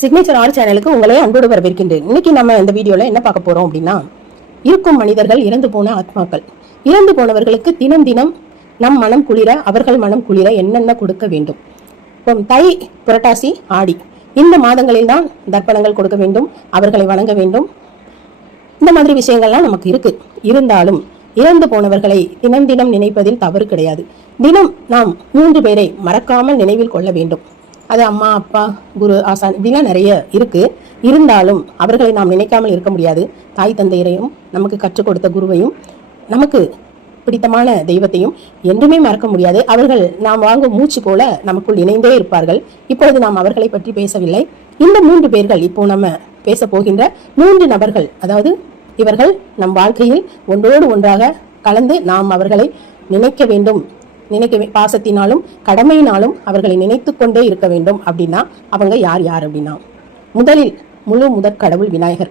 Signature R சேனலுக்கு உங்களை அன்போடு வரவேற்கின்றேன். இன்னைக்கு நம்ம இந்த வீடியோவில் என்ன பார்க்க போறோம் அப்படின்னா இருக்கும் மனிதர்கள் இறந்து போன ஆத்மாக்கள். இறந்து போனவர்களுக்கு தினம் தினம் நம் மனம் குளிர அவர்கள் மனம் குளிர என்னென்ன கொடுக்க வேண்டும்? இப்போ தை புரட்டாசி ஆடி. இந்த மாதங்களில் தான் தர்ப்பணங்கள் கொடுக்க வேண்டும் அவர்களை வணங்க வேண்டும். இந்த மாதிரி விஷயங்கள்லாம் நமக்கு இருக்கு. இருந்தாலும் இறந்து போனவர்களை தினம் தினம் நினைப்பதில் தவறு கிடையாது. தினம் நாம் மூன்று பேரை மறக்காமல் நினைவில் கொள்ள வேண்டும். அது அம்மா அப்பா குரு ஆசான் இப்படிலாம் நிறைய இருக்கு. இருந்தாலும் அவர்களை நாம் நினைக்காமல் இருக்க முடியாது. தாய் தந்தையரையும் நமக்கு கற்றுக் கொடுத்த குருவையும் நமக்கு பிடித்தமான தெய்வத்தையும் என்றுமே மறக்க முடியாது. அவர்கள் நாம் வாங்கும் மூச்சு போல நமக்குள் இணைந்தே இருப்பார்கள். இப்பொழுது நாம் அவர்களை பற்றி பேசவில்லை. இந்த மூன்று பேர்கள் இப்போ நம்ம பேச போகின்ற மூன்று நபர்கள் அதாவது இவர்கள் நம் வாழ்க்கையில் ஒன்றோடு ஒன்றாக கலந்து நாம் அவர்களை நினைக்க வேண்டும். நினைக்க வே- பாசத்தினாலும் கடமையினாலும் அவர்களை நினைத்து கொண்டே இருக்க வேண்டும் அப்படின்னா அவங்க யார் யார் அப்படின்னா? முதலில் முழு முதற் கடவுள் விநாயகர்.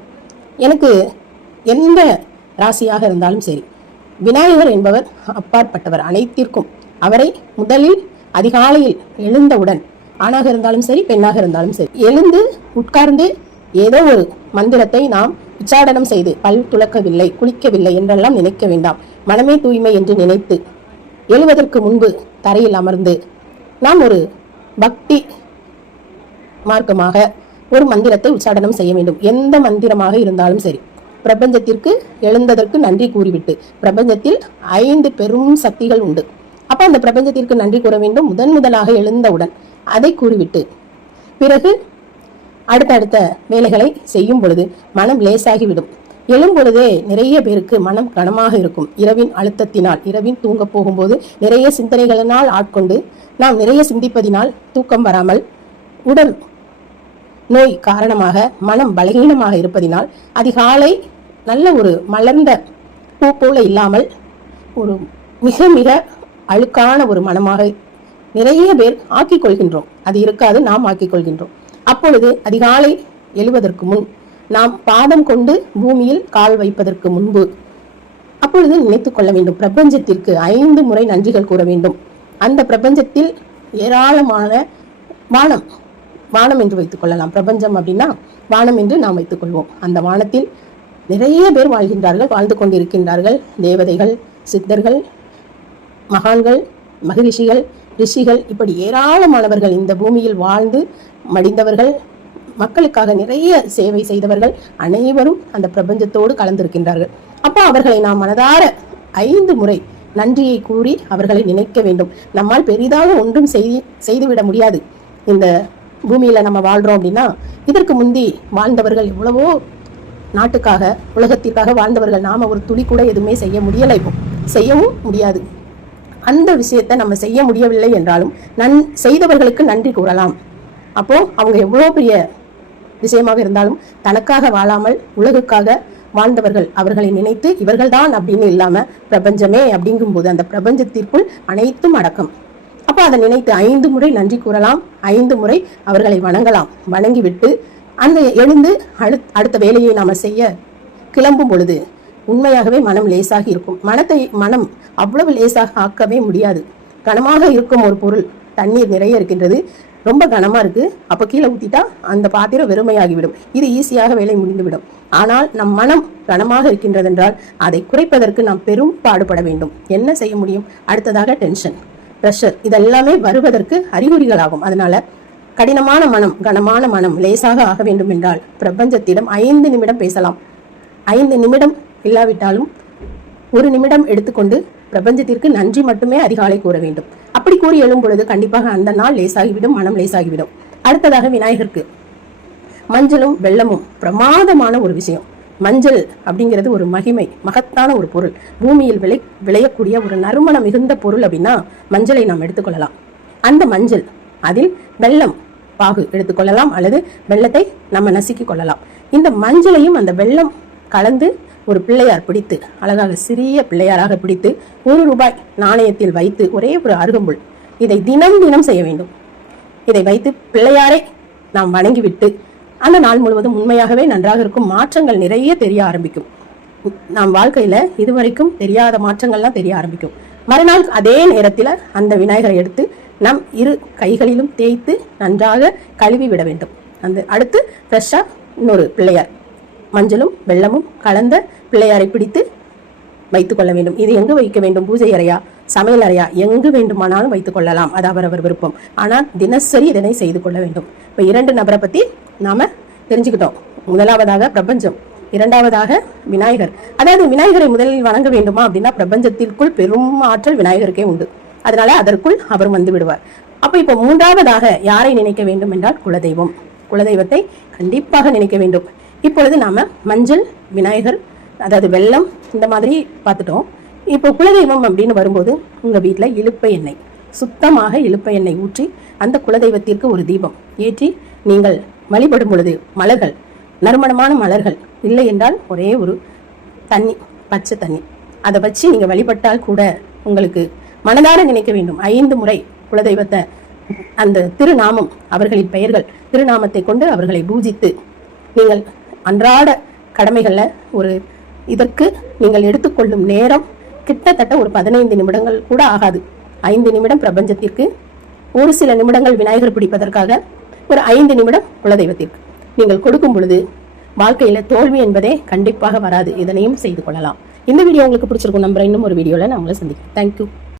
எனக்கு எந்த ராசியாக இருந்தாலும் சரி விநாயகர் என்பவர் அப்பாற்பட்டவர் அனைத்திற்கும். அவரை முதலில் அதிகாலையில் எழுந்தவுடன் ஆணாக இருந்தாலும் சரி பெண்ணாக இருந்தாலும் சரி எழுந்து உட்கார்ந்து ஏதோ ஒரு மந்திரத்தை நாம் உச்சாடனம் செய்து பல் துலக்கவில்லை குளிக்கவில்லை என்றெல்லாம் நினைக்க வேண்டாம். மனமே தூய்மை என்று நினைத்து எழுவதற்கு முன்பு தரையில் அமர்ந்து நாம் ஒரு பக்தி மார்க்கமாக ஒரு மந்திரத்தை உச்சாடனம் செய்ய வேண்டும். எந்த மந்திரமாக இருந்தாலும் சரி. பிரபஞ்சத்திற்கு எழுந்ததற்கு நன்றி கூறிவிட்டு பிரபஞ்சத்தில் ஐந்து பெரும் சக்திகள் உண்டு. அப்போ அந்த பிரபஞ்சத்திற்கு நன்றி கூற வேண்டும். முதன் முதலாக எழுந்தவுடன் அதை கூறிவிட்டு பிறகு அடுத்தடுத்த வேலைகளை செய்யும் பொழுது மனம் லேசாகிவிடும். எழும் பொழுதே நிறைய பேருக்கு மனம் கனமாக இருக்கும். இரவின் அழுத்தத்தினால் இரவின் தூங்க போகும்போது நிறைய சிந்தனைகளினால் ஆட்கொண்டு நாம் நிறைய சிந்திப்பதினால் தூக்கம் வராமல் உடல் நோய் காரணமாக மனம் பலகீனமாக இருப்பதினால் அதிகாலை நல்ல ஒரு மலர்ந்த பூ போல இல்லாமல் ஒரு மிக மிக அழுக்கான ஒரு மனமாக நிறைய பேர் ஆக்கிக் கொள்கின்றோம் அது இருக்காது நாம் ஆக்கிக் கொள்கின்றோம் அப்பொழுது அதிகாலை எழுவதற்கு முன் நாம் பாதம் கொண்டு பூமியில் கால் வைப்பதற்கு முன்பு அப்பொழுது நினைத்துக் கொள்ள வேண்டும். பிரபஞ்சத்திற்கு ஐந்து முறை நன்றிகள் கூற வேண்டும். அந்த பிரபஞ்சத்தில் ஏராளமான வானம் வானம் என்று வைத்துக் கொள்ளலாம். பிரபஞ்சம் அப்படின்னா வானம் என்று நாம் வைத்துக் கொள்வோம். அந்த வானத்தில் நிறைய பேர் வாழ்கின்றார்கள் வாழ்ந்து கொண்டிருக்கின்றார்கள். தேவதைகள் சித்தர்கள் மகான்கள் மகிழ்ச்சிகள் ரிஷிகள் இப்படி ஏராளமானவர்கள் இந்த பூமியில் வாழ்ந்து மடிந்தவர்கள் மக்களுக்காக நிறைய சேவை செய்தவர்கள் அனைவரும் அந்த பிரபஞ்சத்தோடு கலந்திருக்கின்றார்கள். அப்போ அவர்களை நாம் மனதார ஐந்து முறை நன்றியை கூறி அவர்களை நினைக்க வேண்டும். நம்மால் பெரிதாக ஒன்றும் செய்தி செய்துவிட முடியாது. இந்த பூமியில நம்ம வாழ்றோம் அப்படின்னா இதற்கு முந்தி வாழ்ந்தவர்கள் எவ்வளவோ நாட்டுக்காக உலகத்திற்காக வாழ்ந்தவர்கள். நாம ஒரு துளி கூட எதுவுமே செய்ய முடியலை இப்போ. செய்யவும் முடியாது. அந்த விஷயத்தை நம்ம செய்ய முடியவில்லை என்றாலும் நன் செய்தவர்களுக்கு நன்றி கூறலாம். அப்போ அவங்க எவ்வளோ பெரிய விஷயமாக இருந்தாலும் தனக்காக வாழாமல் உலகுக்காக வாழ்ந்தவர்கள் அவர்களை நினைத்து இவர்கள்தான் அப்படின்னு இல்லாமல் பிரபஞ்சமே அப்படிங்கும்போது அந்த பிரபஞ்சத்திற்குள் அனைத்தும் அடக்கம். அப்போ அதை நினைத்து ஐந்து முறை நன்றி கூறலாம் ஐந்து முறை அவர்களை வணங்கலாம். வணங்கிவிட்டு அந்த எழுந்து அடுத்த வேலையை நாம் செய்ய கிளம்பும் பொழுது உண்மையாகவே மனம் லேசாகி இருக்கும். மனத்தை மனம் அவ்வளவு லேசாக ஆக்கவே முடியாது. கனமாக இருக்கும் ஒரு பொருள் தண்ணீர் நிறைய இருக்கின்றது. ரொம்ப கனமாக இருக்கு. அப்போ கீழே ஊற்றிட்டா அந்த பாத்திரம் வெறுமையாகிவிடும். இது ஈஸியாக வேலை முடிந்துவிடும். ஆனால் நம் மனம் கனமாக இருக்கின்றதென்றால் அதை குறைப்பதற்கு நாம் பெரும் பாடுபட வேண்டும். என்ன செய்ய முடியும்? அடுத்ததாக டென்ஷன் ப்ரெஷர் இதெல்லாமே வருவதற்கு அறிகுறிகளாகும். அதனால் கடினமான மனம் கனமான மனம் லேசாக ஆக வேண்டும் என்றால் பிரபஞ்சத்திடம் ஐந்து நிமிடம் பேசலாம். ஐந்து நிமிடம் இல்லாவிட்டாலும் ஒரு நிமிடம் எடுத்துக்கொண்டு பிரபஞ்சத்திற்கு நன்றி மட்டுமே அதிகாலை கூற வேண்டும். அப்படி கூறி எழும் பொழுது கண்டிப்பாக அந்த நாள் லேசாகிவிடும் மனம் லேசாகிவிடும். அடுத்ததாக விநாயகருக்கு மஞ்சளும் வெள்ளமும் பிரமாதமான ஒரு விஷயம். மஞ்சள் அப்படிங்கிறது ஒரு மகிமை மகத்தான ஒரு பொருள். பூமியில் விளை விளையக்கூடிய ஒரு நறுமணம் மிகுந்த பொருள் அப்படின்னா மஞ்சளை நாம் எடுத்துக்கொள்ளலாம். அந்த மஞ்சள் அதில் வெள்ளம் பாகு எடுத்துக்கொள்ளலாம் அல்லது வெள்ளத்தை நம்ம நசுக்கி கொள்ளலாம். இந்த மஞ்சளையும் அந்த வெள்ளம் கலந்து ஒரு பிள்ளையார் பிடித்து அழகாக சிறிய பிள்ளையாராக பிடித்து ஒரு ரூபாய் நாணயத்தில் வைத்து ஒரே ஒரு அருகம்புல் இதை தினம் தினம் செய்ய வேண்டும். இதை வைத்து பிள்ளையாரை நாம் வணங்கிவிட்டு அந்த நாள் முழுவதும் உண்மையாகவே நன்றாக இருக்கும் மாற்றங்கள் நிறைய தெரிய ஆரம்பிக்கும். நாம் வாழ்க்கையில் இதுவரைக்கும் தெரியாத மாற்றங்கள்லாம் தெரிய ஆரம்பிக்கும். மறுநாள் அதே நேரத்தில் அந்த விநாயகரை எடுத்து நம் இரு கைகளிலும் தேய்த்து நன்றாக கழுவி விட வேண்டும். அந்த அடுத்து ஃப்ரெஷ்ஷாக இன்னொரு பிள்ளையார். மஞ்சளும் வெள்ளமும் கலந்த பிள்ளையாரை பிடித்து வைத்துக் கொள்ள வேண்டும். இது எங்கு வைக்க வேண்டும்? பூஜை அறையா? சமையல் அறையா? எங்கு வேண்டுமானாலும் வைத்துக் கொள்ளலாம். அது அவரவர் விருப்பம். ஆனால் தினசரி இதனை செய்து கொள்ள வேண்டும். இப்போ இரண்டு நபரை பத்தி நாம தெரிஞ்சுக்கிட்டோம். முதலாவதாக பிரபஞ்சம் இரண்டாவதாக விநாயகர். அதாவது விநாயகரை முதலில் வணங்க வேண்டுமா அப்படின்னா பிரபஞ்சத்திற்குள் பெரும் ஆற்றல் விநாயகருக்கே உண்டு. அதனால அதற்குள் அவர் வந்து விடுவார். அப்போ இப்போ மூன்றாவதாக யாரை நினைக்க வேண்டும் என்றால் குலதெய்வம். குலதெய்வத்தை கண்டிப்பாக நினைக்க வேண்டும். இப்பொழுது நாம் மஞ்சள் விநாயகர் அதாவது வெள்ளம் இந்த மாதிரி பார்த்துட்டோம். இப்போ குலதெய்வம் அப்படின்னு வரும்போது உங்கள் வீட்டில் இழுப்பை எண்ணெய் சுத்தமாக இலுப்பை எண்ணெய் ஊற்றி அந்த குலதெய்வத்திற்கு ஒரு தீபம் ஏற்றி நீங்கள் வழிபடும் பொழுது மலர்கள் நறுமணமான மலர்கள் இல்லை என்றால் ஒரே ஒரு தண்ணி பச்சை தண்ணி. அதை வச்சு நீங்கள் வழிபட்டால் கூட உங்களுக்கு மனதார நினைக்க வேண்டும். ஐந்து முறை குலதெய்வத்தை அந்த திருநாமம் அவர்களின் பெயர்கள் திருநாமத்தை கொண்டு அவர்களை பூஜித்து நீங்கள் அன்றாட கடமைகளில் ஒரு இதற்கு நீங்கள் எடுத்துக்கொள்ளும் நேரம் கிட்டத்தட்ட ஒரு பதினைந்து நிமிடங்கள் கூட ஆகாது. ஐந்து நிமிடம் பிரபஞ்சத்திற்கு ஒரு சில நிமிடங்கள் விநாயகர் பிடிப்பதற்காக ஒரு ஐந்து நிமிடம் குலதெய்வத்திற்கு. நீங்கள் கொடுக்கும் பொழுது வாழ்க்கையில் தோல்வி என்பதே கண்டிப்பாக வராது. இதனையும் செய்து கொள்ளலாம். இந்த வீடியோ உங்களுக்கு பிடிச்சிருக்கும் நம்புறேன். இன்னும் ஒரு வீடியோவில் நான் உங்களை சந்திக்கிறேன். தேங்க்யூ